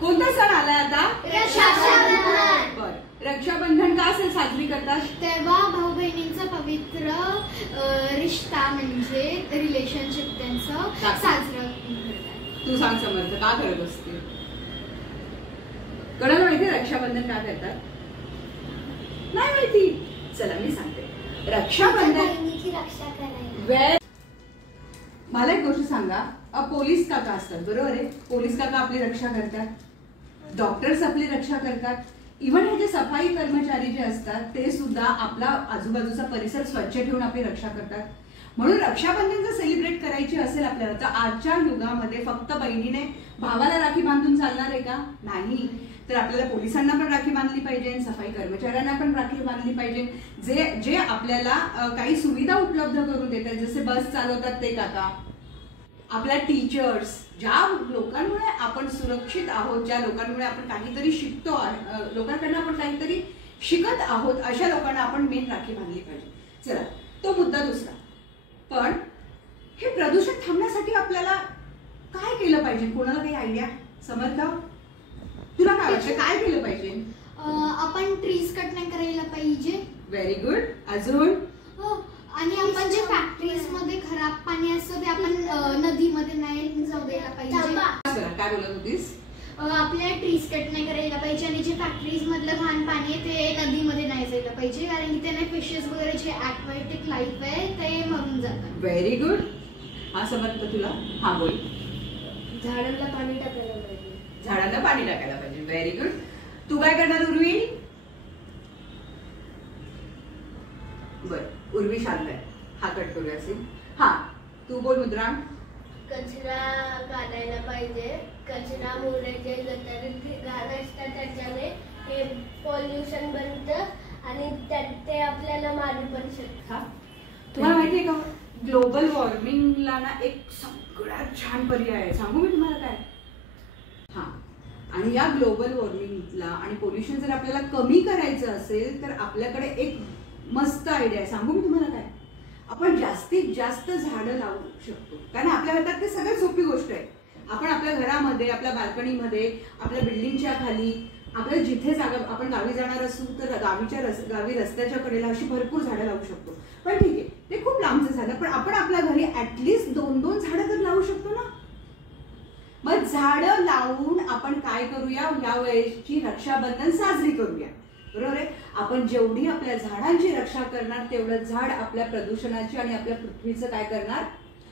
कोणता सण आलाय आता? रक्षाबंधन. बरं, रक्षाबंधन का असेल साजरी करतात? तेव्हा भाऊ बहिणींचा पवित्र रिश्ता म्हणजे रिलेशनशिप त्यांचं साजरं करतात. तू सांग समर्थ, का करत असते? कोणाला माहिती रक्षाबंधन का करतात? नाही माहिती? चला मी सांगते. रक्षाबंधन रक्षा करायला. मला एक गोष्ट सांगा, पोलीस काका असतात बरोबर आहे, पोलीस काका आपली रक्षा करतात, डॉक्टर्स आपली रक्षा करतात, इव्हन हे जे सफाई कर्मचारी जे असतात ते सुद्धा आपला आजूबाजूचा परिसर स्वच्छ ठेवून आपली रक्षा करतात. म्हणून रक्षाबंधन जर सेलिब्रेट करायची असेल आपल्याला तर आजच्या युगामध्ये फक्त बहिणीने भावाला राखी बांधून चालणार आहे का? नाही. तर आपल्याला पोलिसांना पण राखी बांधली पाहिजे, सफाई कर्मचाऱ्यांना पण राखी बांधली पाहिजे, जे आपल्याला काही सुविधा उपलब्ध करून देतात, जसे बस चालवतात ते काका, आपल्या टीचर्स, ज्या लोकांमुळे आपण सुरक्षित आहोत, ज्या लोकांमुळे आपण काहीतरी शिकतो, लोकांकडनं आपण काहीतरी शिकत आहोत, अशा लोकांना आपण मेन राखी बांधली पाहिजे. चला, तो मुद्दा दुसरा. पण हे प्रदूषण थांबण्यासाठी आपल्याला काय केलं पाहिजे? कोणाला काही आयडिया? समर्थ, तुला काय वाटतं काय केलं पाहिजे? आपण ट्रीज कट नाही करायला पाहिजे. Very good. अजून? आणि आपण जे फॅक्टरीज मध्ये खराब पाणी असतं ते आपण नदीमध्ये नाही जाऊ द्यायला पाहिजे. काय बोलत होतीस? आपल्याला ट्रीज कट नाही करायला पाहिजे आणि जे फॅक्टरीज मधलं घाण पाणी आहे ते नदीमध्ये नाही जायला पाहिजे, कारण की त्याने फिशेस वगैरे जे ॲक्वाटिक लाईफ आहे ते मरून जातात. Very good. हा समर्थ, तुला? हा बोल. झाडांना पाणी टाकायला पाहिजे. झाडांना पाणी टाकायला पाहिजे. Very good. तू काय करणार उर्वी? बर, उर्वी शांत आहे. हा कट करूया असेल. हा, तू बोल मुद्रा. कचरा काढायला पाहिजे. कचरामुळे जे गटारीत घाण असतात त्याच्याने हे पॉल्युशन बनतं आणि ते आपल्याला मारू पण शकतं. तुम्हाला माहितीये का, ग्लोबल वॉर्मिंगला ना एक सगळ्यात छान पर्याय आहे. सांगू मी तुम्हाला काय? हा, आणि या ग्लोबल वॉर्मिंगला आणि पोल्युशन जर आपल्याला कमी करायचं असेल तर आपल्याकडे एक मस्त आयडिया आहे. सांगू मी तुम्हाला काय? आपण जास्तीत जास्त झाडं लावू शकतो, कारण आपल्या हातात ते सगळ्यात सोपी गोष्ट आहे. आपण आपल्या घरामध्ये, आपल्या बाल्कनीमध्ये, आपल्या बिल्डिंगच्या खाली, आपल्याला जिथे जागा, आपण गावी जाणार असू तर गावी रस्त्याच्या कडेला अशी भरपूर झाडं लावू शकतो. पण ठीक आहे, ते खूप लांबचं झालं, पण आपण आपल्या घरी ऍटलिस्ट 2-2 झाडं तर लावू शकतो ना. मग झाडं लावून आपण काय करूया, या वेळेची रक्षाबंधन साजरी करूया. बरोबर आहे? आपण जेवढी आपल्या झाडांची रक्षा करणार तेवढं झाड आपल्या प्रदूषणाची आणि आपल्या पृथ्वीचं काय करणार,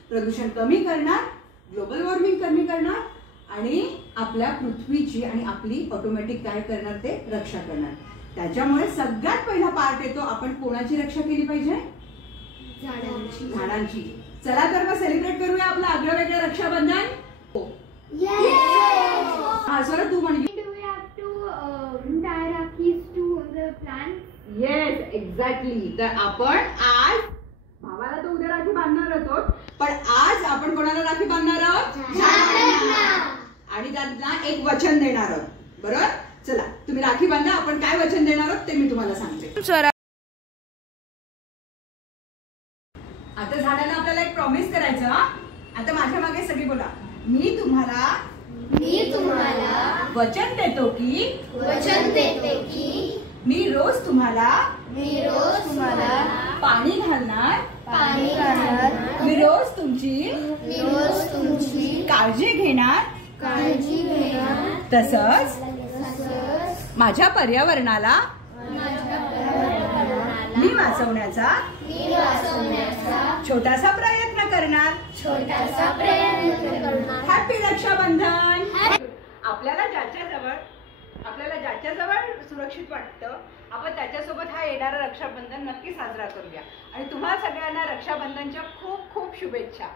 प्रदूषण कमी करणार, ग्लोबल वॉर्मिंग कमी करणार आणि आपल्या पृथ्वीची आणि आपली ऑटोमॅटिक काय करणार, ते रक्षा करणार. त्याच्यामुळे सगळ्यात पहिला पार्ट येतो, आपण कोणाची रक्षा केली पाहिजे? झाडांची. चला तर मग सेलिब्रेट करूया आपलं आगळं वेगळं रक्षाबंधन. हा, सर तू म्हणजे येस, एक्झॅक्टली. तर आपण आज भावाला तर उद्या राखी बांधणार आहोत, पण आज आपण कोणाला राखी बांधणार आहोत? आणि त्यांना एक वचन देणार आहोत. बरोबर? चला, तुम्ही राखी बांधा. आपण काय वचन देणार आहोत ते मी तुम्हाला सांगते. आता झाडांना आपल्याला एक प्रॉमिस करायचं. आता माझ्या मागे सगळी बोला. मी तुम्हाला वचन देतो की मी रोज तुम्हाला पाणी घालणार, मी रोज तुमची काळजी घेणार, तसंच माझ्या पर्यावरणाला मी वाचवण्याचा छोटासा प्रयत्न करणार. हॅपी रक्षाबंधन. आपल्याला ज्याच्याजवळ सुरक्षित वाटतं आपण त्याच्यासोबत हा येणारा रक्षाबंधन नक्की साजरा करूया. आणि तुम्हाला सगळ्यांना रक्षाबंधनच्या खूप खूप शुभेच्छा.